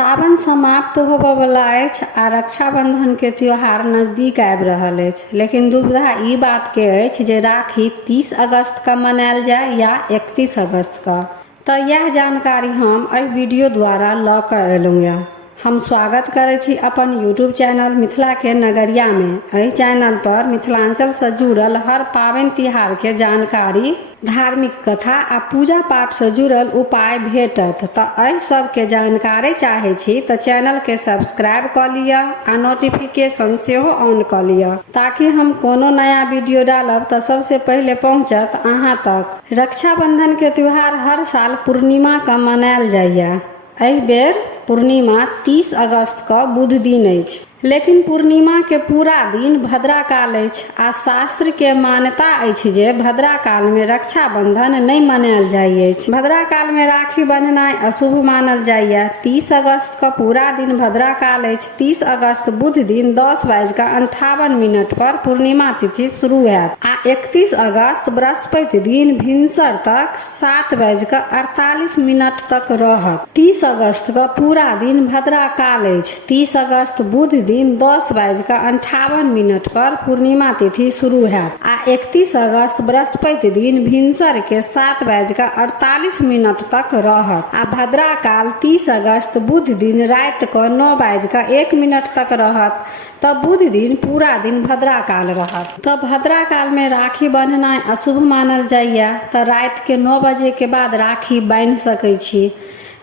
सावन समाप्त होबय वला अछि आ रक्षाबंधन के त्योहार नजदीक आबि रहल अछि, लेकिन दुविधा ई बात के अछि जे राखी 30 अगस्त का मनायल जाय या 31 अगस्त का। तऽ यह जानकारी हम एहि वीडियो द्वारा लऽ कऽ एलहुँ यऽ। हम स्वागत करै छी अपन यूट्यूब चैनल मिथिला के नगरिया में। एहि चैनल पर मिथिलांचल से जुड़ल हर पावनि तिहार के जानकारी, धार्मिक कथा आ पूजा पाठ से जुड़ल उपाय भेटत। तऽ एहि सब के जानकारी चाहे छी तऽ चैनल के सब्सक्राइब कऽ लिअ आ नोटिफिकेशन सेहो ऑन कऽ लिअ, ताकि हम कोनो नया वीडियो डालब तऽ सबसे पहले पहुंचत अहां तक। रक्षाबंधन के त्योहार हर साल पूर्णिमा का मनायल जाइए। एहि बेर पूर्णिमा 30 अगस्त का बुध दिन अछि, लेकिन पूर्णिमा के पूरा दिन भद्रा काल अछि आ शास्त्र के मान्यता अछि जे भद्रा काल में रक्षाबंधन नहीं मनायल जाय अछि। भद्रा काल में राखी बंधनाई अशुभ मानल जाइए। 30 अगस्त का पूरा दिन भद्रा काल अछि। 30 अगस्त बुध दिन 10:58 पर पूर्णिमा तिथि शुरू हैत आ 31 अगस्त बृहस्पति दिन भिनसर तक 7:48 तक रहत। 30 अगस्त का पूरा दिन भद्रा काल अछि। 30 अगस्त बुध दिन 10:58 पर पूर्णिमा तिथि शुरू हैत आ 31 अगस्त बृहस्पति दिन भिनसर के 7:48 तक रहत आ भद्रा काल 30 अगस्त बुध दिन रात को 9:01 तक रहत। तब बुध दिन पूरा दिन भद्रा काल रहत। तब भद्रा काल में राखी बंधनाई अशुभ मानल जाइए। तऽ रात के 9 बजे के बाद राखी बांध सकै छी,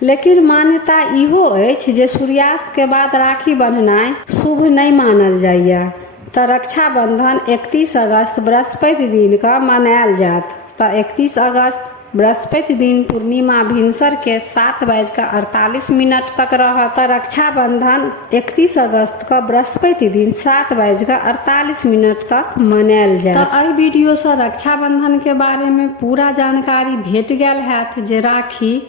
लेकिन मान्यता इहो अछि जे सूर्यास्त के बाद राखी बंधनाई शुभ नहीं मानल जाइए। तऽ रक्षाबंधन 31 अगस्त बृहस्पति दिन का मनायल जात। तऽ 31 अगस्त बृहस्पति दिन पूर्णिमा भिनसर के 7:48 तक रहत। तऽ रक्षाबंधन 31 अगस्त का बृहस्पति दिन 7:48 तक मनायल जात। तऽ एहि वीडियो से रक्षाबंधन के बारे में पूरा जानकारी भेट गेल हैत जे राखी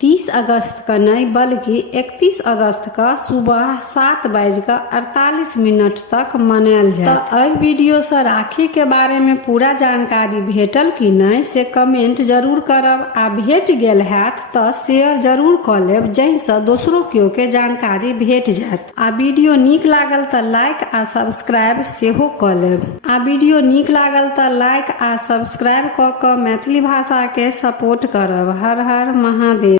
30 अगस्त का नहीं बल्कि 31 अगस्त का सुबह 7:48 तक मनायल जात। तो एहि वीडियो से राखी के बारे में पूरा जानकारी भेटल कि नहीं से कमेंट जरूर करब आ भेट गेल हैत तो शेयर जरूर कऽ लेब, जाहिसँ दोसरो केओ के जानकारी भेट जायत। आ वीडियो नीक लागल तऽ लाइक आ सब्सक्राइब सेहो कऽ लेब। आ वीडियो नीक लागल तऽ लाइक आ सब्सक्राइब कऽ कऽ मैथिली भाषा के सपोर्ट करब। हर हर महादेव।